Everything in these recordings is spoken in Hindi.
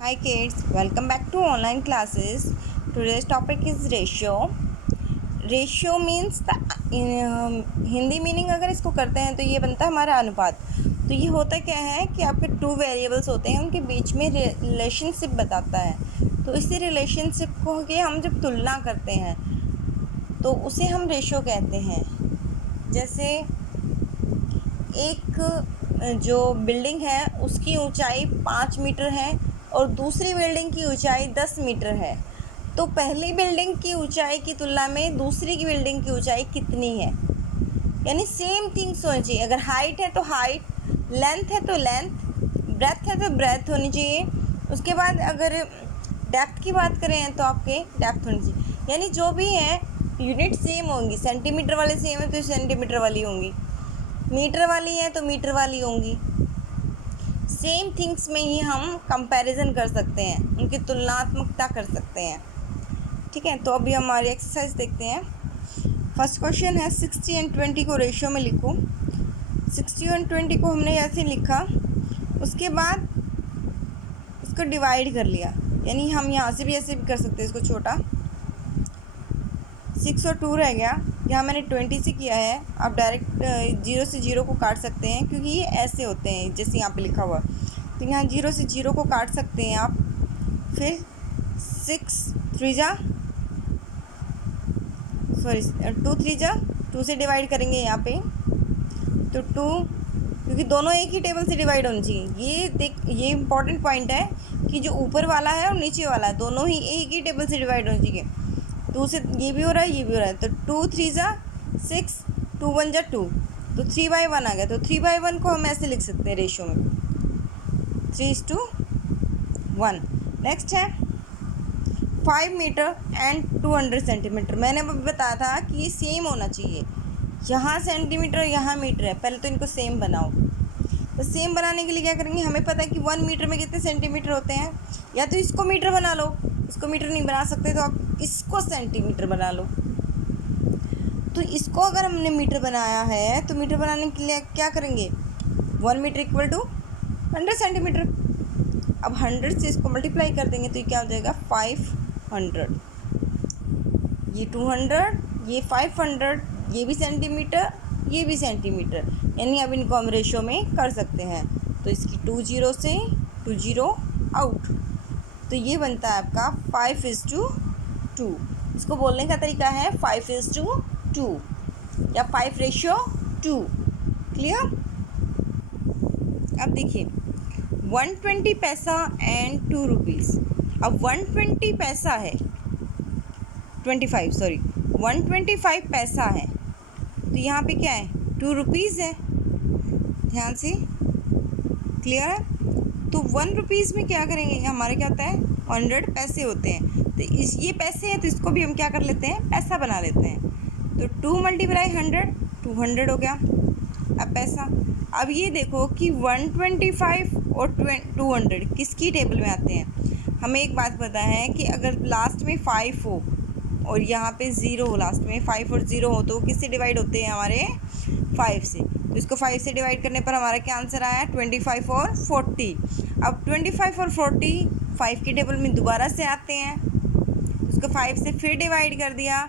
Hi kids, welcome back to online classes. Today's topic is ratio. Ratio means Hindi meaning अगर इसको करते हैं तो ये बनता है हमारा अनुपात। तो ये होता क्या है कि आपके टू वेरिएबल्स होते हैं, उनके बीच में रिलेशनशिप बताता है। तो इसी रिलेशनशिप को कि हम जब तुलना करते हैं तो उसे हम रेशियो कहते हैं। जैसे एक जो बिल्डिंग है उसकी ऊंचाई 5 मीटर है और दूसरी बिल्डिंग की ऊंचाई 10 मीटर है, तो पहली बिल्डिंग की ऊंचाई की तुलना में दूसरी की बिल्डिंग की ऊंचाई कितनी है। यानी सेम थिंग्स होनी चाहिए। अगर हाइट है तो हाइट, लेंथ है तो लेंथ, ब्रेथ है तो ब्रेथ होनी चाहिए। उसके बाद अगर डेप्थ की बात करें तो आपके डेप्थ होनी चाहिए। यानी जो भी है यूनिट सेम होंगी। सेंटीमीटर वाले सेम है तो सेंटीमीटर वाली होंगी, मीटर वाली है तो मीटर वाली होंगी। सेम थिंग्स में ही हम कंपैरिजन कर सकते हैं, उनकी तुलनात्मकता कर सकते हैं। ठीक है, तो अभी हमारी एक्सरसाइज देखते हैं। फर्स्ट क्वेश्चन है 60 और 20 को रेशियो में लिखो। 60 और 20 को हमने ऐसे लिखा, उसके बाद इसको डिवाइड कर लिया। यानी हम यहाँ से भी ऐसे भी कर सकते हैं इसको छोटा। 6 और 2 रह गया। यहाँ मैंने 20 से किया है। आप डायरेक्ट 0 से 0 को काट सकते हैं क्योंकि ये ऐसे होते हैं जैसे यहाँ पे लिखा हुआ। तो यहाँ 0 से 0 को काट सकते हैं आप। फिर 2 3 जा 2 से डिवाइड करेंगे यहाँ पे। तो 2, क्योंकि दोनों एक ही टेबल से डिवाइड होनी चाहिए। ये इंपॉर्टेंट पॉइंट है कि जो ऊपर वाला है और नीचे वाला है दोनों ही एक ही टेबल से डिवाइड होनी चाहिए। 2 से ये भी हो रहा है, ये भी हो रहा है। तो 2 3 जा 6, 2 1 जा 2, तो 3/1 आ गया। तो 3/1 को हम ऐसे लिख सकते हैं रेशियो में, 3:1। नेक्स्ट है 5 मीटर एंड 200 सेंटीमीटर। मैंने अभी बताया था कि ये सेम होना चाहिए। यहाँ सेंटीमीटर यहाँ मीटर है, पहले तो इनको सेम बनाओ। तो सेम बनाने के लिए क्या करेंगे, हमें पता है कि 1 मीटर में कितने सेंटीमीटर होते हैं। या तो इसको मीटर बना लो, इसको मीटर नहीं बना सकते तो आप इसको सेंटीमीटर बना लो। तो इसको अगर हमने मीटर बनाया है तो मीटर बनाने के लिए क्या करेंगे, 1 मीटर इक्वल टू 100 सेंटीमीटर। अब 100 से इसको मल्टीप्लाई कर देंगे तो ये क्या हो जाएगा, 500। ये 200, ये 500, ये भी सेंटीमीटर, ये भी सेंटीमीटर। यानी अब इनको हम रेशियो में कर सकते हैं। तो इसकी 2 0 से 2 0 आउट। तो ये बनता है आपका 5:2। इसको बोलने का तरीका है 5:2 या 5:2। क्लियर। अब देखिए 120 पैसा एंड 2 रुपीज़। अब 120 पैसा है, 125 पैसा है। तो यहाँ पे क्या है, 2 रुपीज़ है। ध्यान से, क्लियर है। तो 1 रुपीज़ में क्या करेंगे, हमारे क्या होता है 100 पैसे होते हैं। तो ये पैसे हैं तो इसको भी हम क्या कर लेते हैं, पैसा बना लेते हैं। तो 2 × 100 200 हो गया। अब पैसा। अब ये देखो कि 125 और 200 किसकी टेबल में आते हैं। हमें एक बात पता है कि अगर लास्ट में 5 हो और यहाँ पे 0 हो, लास्ट में 5 और 0 हो, तो वो किससे डिवाइड होते हैं, हमारे 5 से। तो इसको 5 से डिवाइड करने पर हमारा क्या आंसर आया, 25 और 40। अब 25 और 40 5 की टेबल में दोबारा से आते हैं। उसको 5 से फिर डिवाइड कर दिया।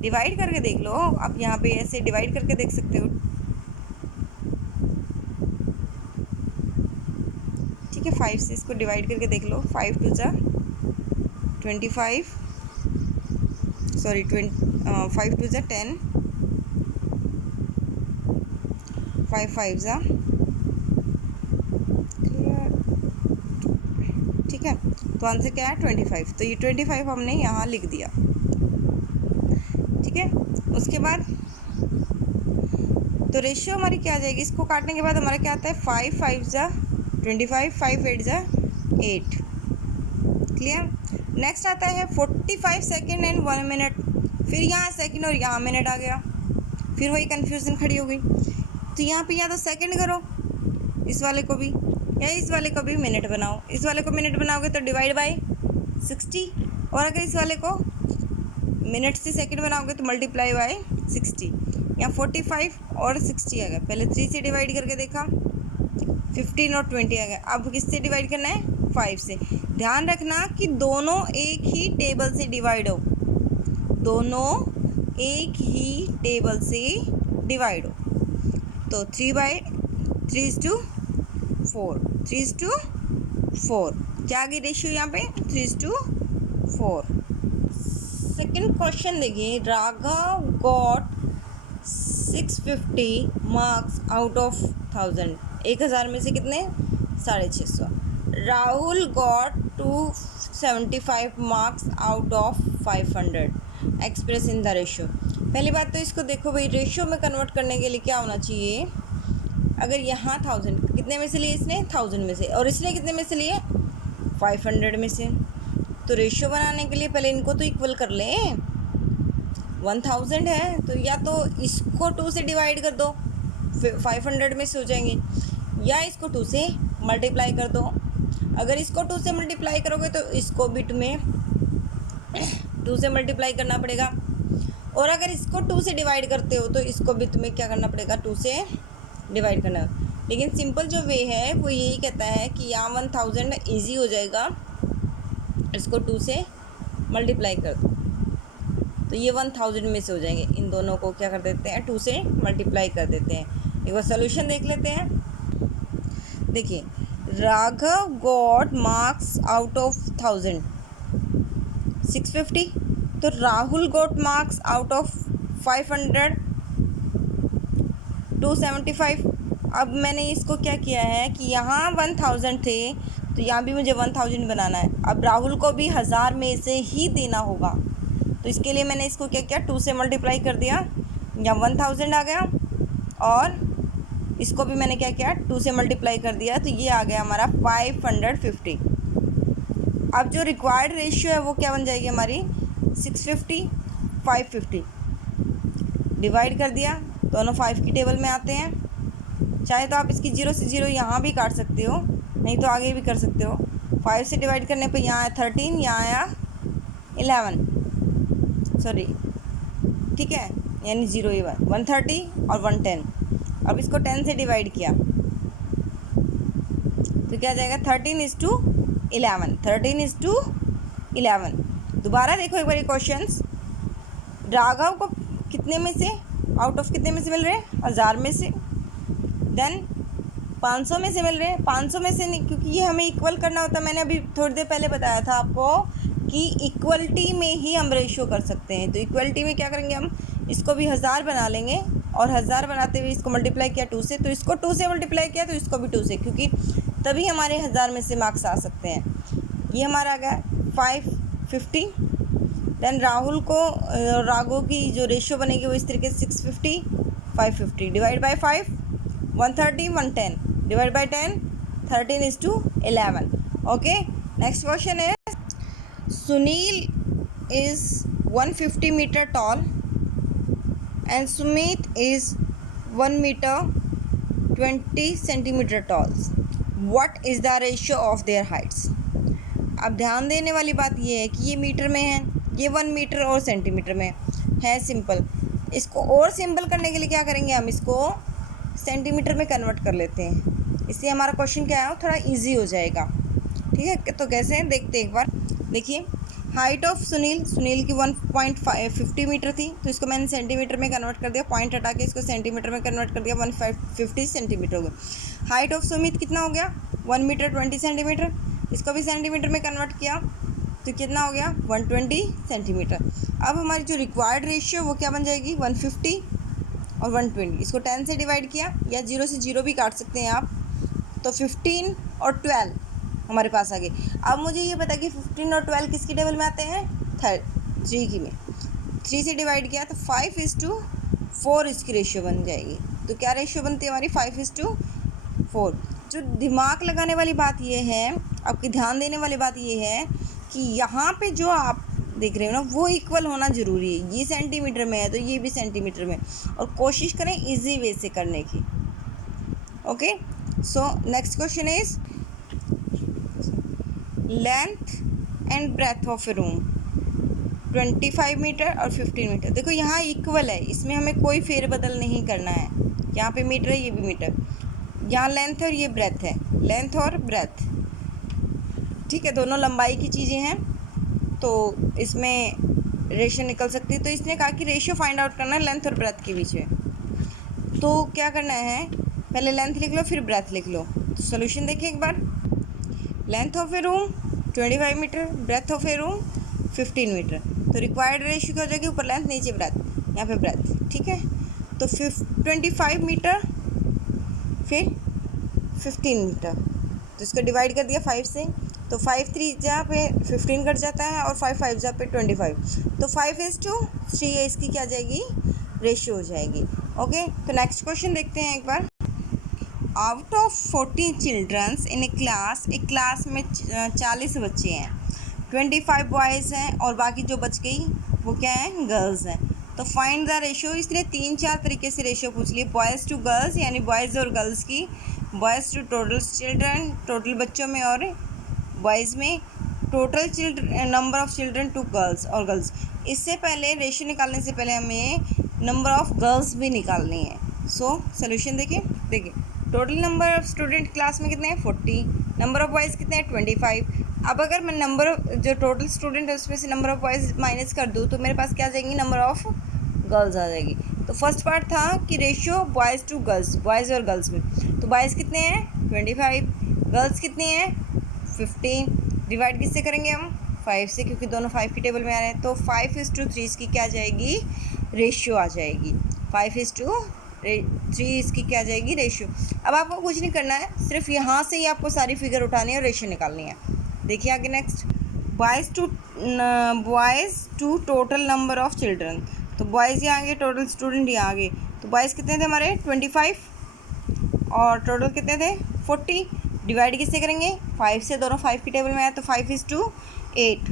डिवाइड करके देख लो, आप यहाँ पे ऐसे डिवाइड करके देख सकते हो। ठीक है, 5 से इसको डिवाइड करके देख लो। 5 2 जा 25, 5 2 जा 10, 5 5 जा, ठीक है। तो आंसर क्या है, 25। तो ये 25 हमने यहाँ लिख दिया। ठीक है, उसके बाद तो रेशियो हमारी क्या आ जाएगी, इसको काटने के बाद हमारा क्या आता है, 5 5 जा 25, 5 8 जा 8। क्लियर। नेक्स्ट आता है 45 सेकेंड एंड 1 मिनट। फिर यहाँ सेकेंड और यहाँ मिनट आ गया, फिर वही कन्फ्यूज़न खड़ी हो गई। तो यहाँ पे या तो सेकेंड करो इस वाले को भी, या इस वाले को भी मिनट बनाओ। इस वाले को मिनट बनाओगे तो डिवाइड बाय 60, और अगर इस वाले को मिनट से सेकंड बनाओगे तो मल्टीप्लाई बाय 60। यहाँ 45 और 60 आ गया। पहले 3 से डिवाइड करके देखा, 15 और 20 आ गया। अब किससे डिवाइड करना है, 5 से। ध्यान रखना कि दोनों एक ही टेबल से डिवाइड हो, दोनों एक ही टेबल से डिवाइड हो। तो 3/3:4, 3:4 क्या आ गई रेशियो यहाँ पे? 3:4। सेकंड क्वेश्चन देखिए, Raghav got 650 marks out of 1000। 1000 में से कितने? 650। Rahul got 275 marks out of 500। Express in the ratio. पहली बात तो इसको देखो भाई, रेशियो में कन्वर्ट करने के लिए क्या होना चाहिए? अगर यहाँ 1000 कितने में से लिए इसने? 1000 में से, और इसने कितने में से लिए? 500 में से। तो रेशियो बनाने के लिए पहले इनको तो इक्वल कर लें। 1000 है तो या तो इसको 2 से डिवाइड कर दो, 500 में से हो जाएंगे, या इसको 2 से मल्टीप्लाई कर दो। अगर इसको 2 से मल्टीप्लाई करोगे तो इसको भी तुम्हें 2 से मल्टीप्लाई करना पड़ेगा, और अगर इसको 2 से डिवाइड करते हो तो इसको भी तुम्हें क्या करना पड़ेगा? 2 से डिवाइड करना। लेकिन सिंपल जो वे है वो यही कहता है कि यहाँ 1000 ईजी हो जाएगा, इसको 2 से मल्टीप्लाई कर दो तो ये 1000 में से हो जाएंगे। इन दोनों को क्या कर देते हैं? 2 से मल्टीप्लाई कर देते हैं। एक बार सोल्यूशन देख लेते हैं। देखिए, Raghav got marks out of 1000 650, तो Rahul got marks out of 500 275। अब मैंने इसको क्या किया है कि यहाँ 1000 थे तो यहाँ भी मुझे 1000 बनाना है। अब राहुल को भी 1000 में से ही देना होगा, तो इसके लिए मैंने इसको क्या किया? 2 से मल्टीप्लाई कर दिया, यहाँ 1000 आ गया, और इसको भी मैंने क्या किया? 2 से मल्टीप्लाई कर दिया, तो ये आ गया हमारा 550। अब जो रिक्वायर्ड रेशियो है वो क्या बन जाएगी हमारी? 650 550 डिवाइड कर दिया, दोनों 5 की टेबल में आते हैं। चाहे तो आप इसकी 0 से 0 यहाँ भी काट सकते हो, नहीं तो आगे भी कर सकते हो। 5 से डिवाइड करने पे यहाँ आया 13, यहाँ आया 11, सॉरी, ठीक है, यानी 0 1 130 और 110। अब इसको 10 से डिवाइड किया तो क्या जाएगा? 13:11, 13:11। दोबारा देखो एक बार क्वेश्चंस। राघव को कितने में से, आउट ऑफ कितने में से मिल रहे हैं? 1000 में से। देन 500 में से मिल रहे हैं, 500 में से नहीं, क्योंकि ये हमें इक्वल करना होता है। मैंने अभी थोड़ी देर पहले बताया था आपको कि इक्वलिटी में ही हम रेशियो कर सकते हैं। तो इक्वलिटी में क्या करेंगे? हम इसको भी 1000 बना लेंगे, और 1000 बनाते हुए इसको मल्टीप्लाई किया 2 से, तो इसको 2 से मल्टीप्लाई किया तो इसको भी 2 से, क्योंकि तभी हमारे 1000 में से मार्क्स आ सकते हैं। ये हमारा आ गया 550। देन राहुल को, राघव की जो रेशियो बनेगी वो इस तरीके से 650 550 divide by 5 130 110 divide by 10 13:11। Okay, next question है, Sunil is 150 meter tall and Sumit is 1 meter 20 centimeter tall. What is the ratio of their heights? अब ध्यान देने वाली बात ये है कि ये मीटर में है, ये 1 मीटर और सेंटीमीटर में है। सिंपल, इसको और सिंपल करने के लिए क्या करेंगे? हम इसको सेंटीमीटर में कन्वर्ट कर लेते हैं, इससे हमारा क्वेश्चन क्या है? थोड़ा इजी हो जाएगा। ठीक है, तो कैसे हैं देखते हैं एक बार। देखिए, हाइट ऑफ सुनील की 1.50 मीटर थी, तो इसको मैंने सेंटीमीटर में कन्वर्ट कर दिया, पॉइंट हटा के इसको सेंटीमीटर में कन्वर्ट कर दिया, 150 सेंटीमीटर हो गया। हाइट ऑफ सुमित कितना हो गया? 1 मीटर 20 सेंटीमीटर, इसको भी सेंटीमीटर में कन्वर्ट किया तो कितना हो गया? 120 सेंटीमीटर। अब हमारी जो रिक्वायर्ड रेशियो वो क्या बन जाएगी? 150 और 120। इसको 10 से डिवाइड किया, या 0 से 0 भी काट सकते हैं आप, तो 15 और 12 हमारे पास आ गए। अब मुझे ये पता कि 15 और 12 किसकी टेबल में आते हैं? 3 की में। 3 से डिवाइड किया तो 5:4 इसकी रेशियो बन जाएगी। तो क्या रेशियो बनती है हमारी? 5:4। जो दिमाग लगाने वाली बात ये है, आपकी ध्यान देने वाली बात ये है कि यहाँ पे जो आप देख रहे हो ना वो इक्वल होना ज़रूरी है। ये सेंटीमीटर में है तो ये भी सेंटीमीटर में, और कोशिश करें इजी वे से करने की। Okay, so next question is length and breadth of a room 25 metre और 15 मीटर। देखो यहाँ इक्वल है, इसमें हमें कोई फेरबदल नहीं करना है। यहाँ पे मीटर है, ये भी मीटर, यहाँ लेंथ और ये ब्रेथ है, लेंथ और ब्रेथ। ठीक है, दोनों लंबाई की चीज़ें हैं तो इसमें रेशियो निकल सकती है। तो इसने कहा कि रेशियो फाइंड आउट करना है लेंथ और ब्रेथ के बीच में। तो क्या करना है, पहले लेंथ लिख लो फिर ब्रेथ लिख लो। तो सोल्यूशन देखिए एक बार। Length of a room 25 metre, breadth of a room 15 metre. तो रिक्वायर्ड रेशियो क्या हो जाएगी, ऊपर लेंथ नीचे ब्रेथ, यहाँ पे ब्रेथ, ठीक है। तो 25 मीटर फिर 15 मीटर, तो इसको डिवाइड कर दिया 5 से। तो 5 3 जहाँ पे 15 कट जाता है और 5 5 जहाँ पे 25। तो 5:3 इसकी क्या जाएगी, रेशियो हो जाएगी। ओके, तो नेक्स्ट क्वेश्चन देखते हैं एक बार। Out of 40 childrens in a class में 40 बच्चे हैं, 25 बॉयज़ हैं और बाकी जो बच गई वो क्या हैं, गर्ल्स हैं। तो फाइंड द रेशियो, इसने 3-4 तरीके से रेशियो पूछ लिए। बॉयज़ टू गर्ल्स यानी बॉयज़ और गर्ल्स की, boys to total children total बच्चों में और बॉयज़ में, total number of children to girls और गर्ल्स। इससे पहले रेशियो निकालने से पहले हमें नंबर ऑफ़ गर्ल्स भी निकालनी है। सो सोल्यूशन देखिए total number of student class में कितने हैं 40, नंबर ऑफ़ बॉयज़ कितने हैं 25। अब अगर मैं नंबर जो टोटल स्टूडेंट है उसमें से नंबर ऑफ़ बॉयज़ माइनस कर दूँ तो मेरे पास क्या आ जाएंगी, नंबर ऑफ़ गर्ल्स आ जाएगी। तो फर्स्ट पार्ट था कि ratio boys to girls, boys और गर्ल्स में। तो बॉयज़ कितने हैं 25, गर्ल्स कितने हैं 15। डिवाइड किससे करेंगे हम, 5 से, क्योंकि दोनों 5 की टेबल में आ रहे हैं। तो 5:3 इसकी क्या आ जाएगी, रेशियो आ जाएगी। 5:3 इसकी क्या आ जाएगी, रेशियो। अब आपको कुछ नहीं करना है, सिर्फ यहाँ से ही आपको सारी फिगर उठानी है और रेशियो निकालनी है। देखिए आगे next, boys to total number of children. तो बॉयज़ यहाँ आगे, टोटल स्टूडेंट यहाँ आगे। तो बॉयज़ कितने थे हमारे 25 और टोटल कितने थे 40। डिवाइड किससे करेंगे, 5 से, दोनों 5 की टेबल में आया तो 5:8।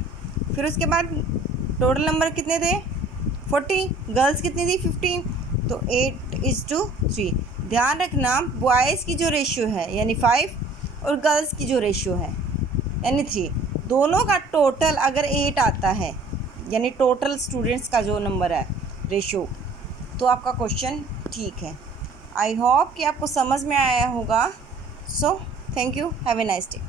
फिर उसके बाद टोटल नंबर कितने थे 40, गर्ल्स कितनी थी 15, तो 8:3। ध्यान रखना बॉयज़ की जो रेशियो है यानी 5 और गर्ल्स की जो रेशियो है यानी 3, दोनों का टोटल अगर 8 आता है यानी टोटल स्टूडेंट्स का जो नंबर है रेशियो, तो आपका क्वेश्चन ठीक है। आई होप कि आपको समझ में आया होगा। So thank you, have a nice day.